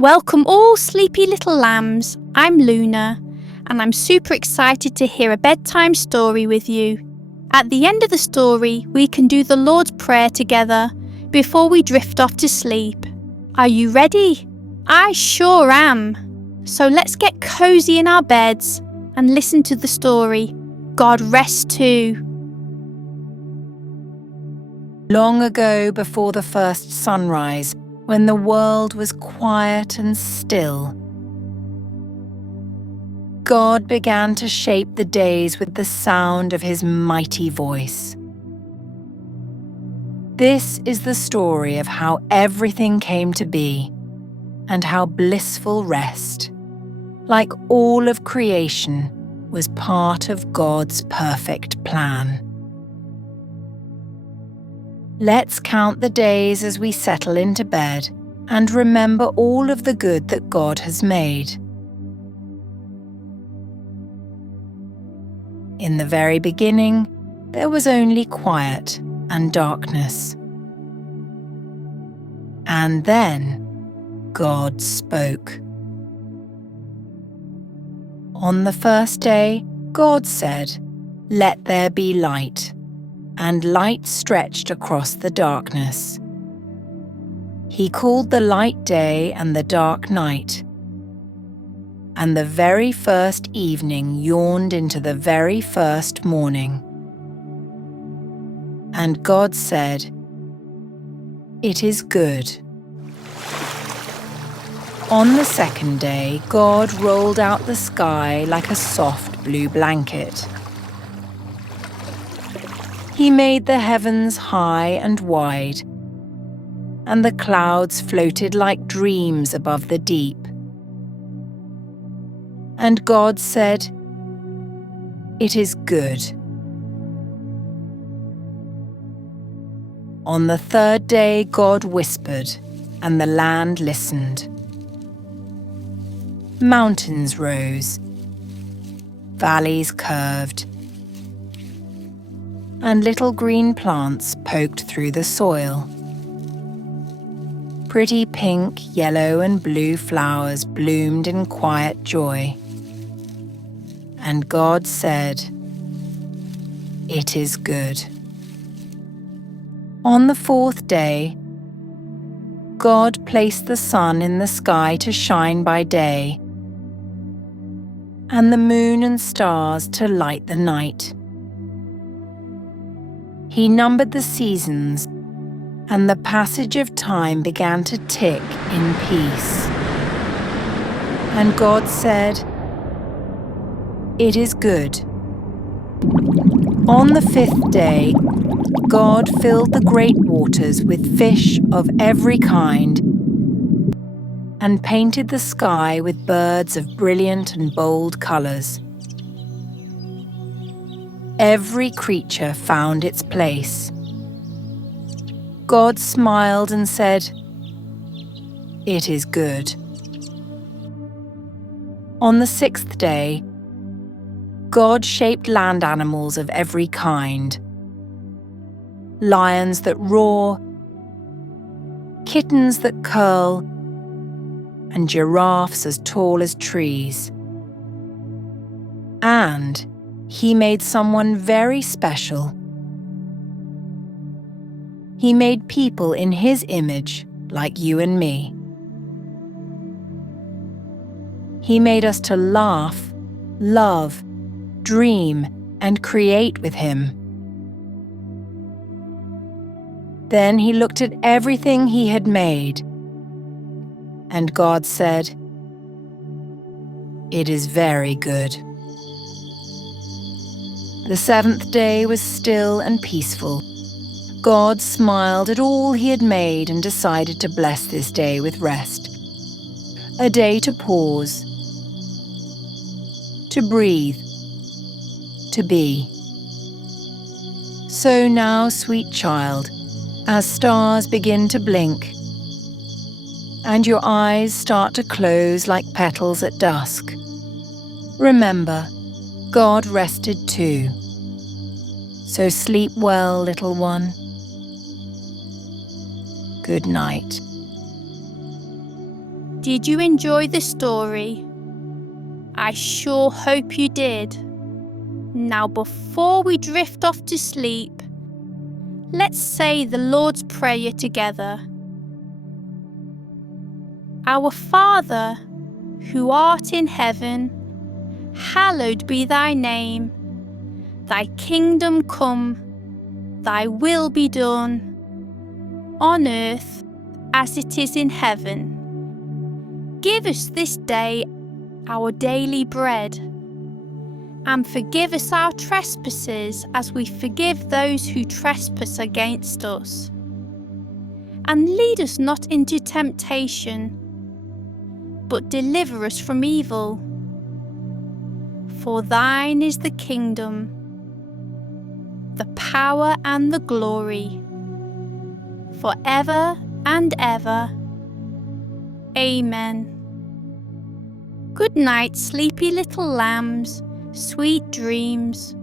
Welcome all sleepy little lambs. I'm Luna, and I'm super excited to hear a bedtime story with you. At the end of the story, we can do the Lord's Prayer together before we drift off to sleep. Are you ready? I sure am. So let's get cozy in our beds and listen to the story. God rest too. Long ago, before the first sunrise, when the world was quiet and still, God began to shape the days with the sound of his mighty voice. This is the story of how everything came to be and how blissful rest, like all of creation, was part of God's perfect plan. Let's count the days as we settle into bed and remember all of the good that God has made. In the very beginning, there was only quiet and darkness. And then God spoke. On the first day, God said, "Let there be light." And light stretched across the darkness. He called the light day and the dark night. And the very first evening yawned into the very first morning. And God said, "It is good." On the second day, God rolled out the sky like a soft blue blanket. He made the heavens high and wide, and the clouds floated like dreams above the deep. And God said, "It is good." On the third day, God whispered, and the land listened. Mountains rose, valleys curved, and little green plants poked through the soil. Pretty pink, yellow, and blue flowers bloomed in quiet joy. And God said, "It is good." On the fourth day, God placed the sun in the sky to shine by day, and the moon and stars to light the night. He numbered the seasons, and the passage of time began to tick in peace. And God said, "It is good." On the fifth day, God filled the great waters with fish of every kind and painted the sky with birds of brilliant and bold colors. Every creature found its place. God smiled and said, "It is good." On the sixth day, God shaped land animals of every kind. Lions that roar, kittens that curl, and giraffes as tall as trees. And he made someone very special. He made people in his image, like you and me. He made us to laugh, love, dream, and create with him. Then he looked at everything he had made, and God said, "It is very good." The seventh day was still and peaceful. God smiled at all he had made and decided to bless this day with rest. A day to pause, to breathe, to be. So now, sweet child, as stars begin to blink and your eyes start to close like petals at dusk, remember, God rested too. So sleep well, little one. Good night. Did you enjoy the story? I sure hope you did. Now, before we drift off to sleep, let's say the Lord's Prayer together. Our Father, who art in heaven, hallowed be thy name. Thy kingdom come, thy will be done, on earth as it is in heaven. Give us this day our daily bread, and forgive us our trespasses as we forgive those who trespass against us. And lead us not into temptation, but deliver us from evil. For thine is the kingdom, the power and the glory, forever and ever. Amen. Good night, sleepy little lambs, sweet dreams.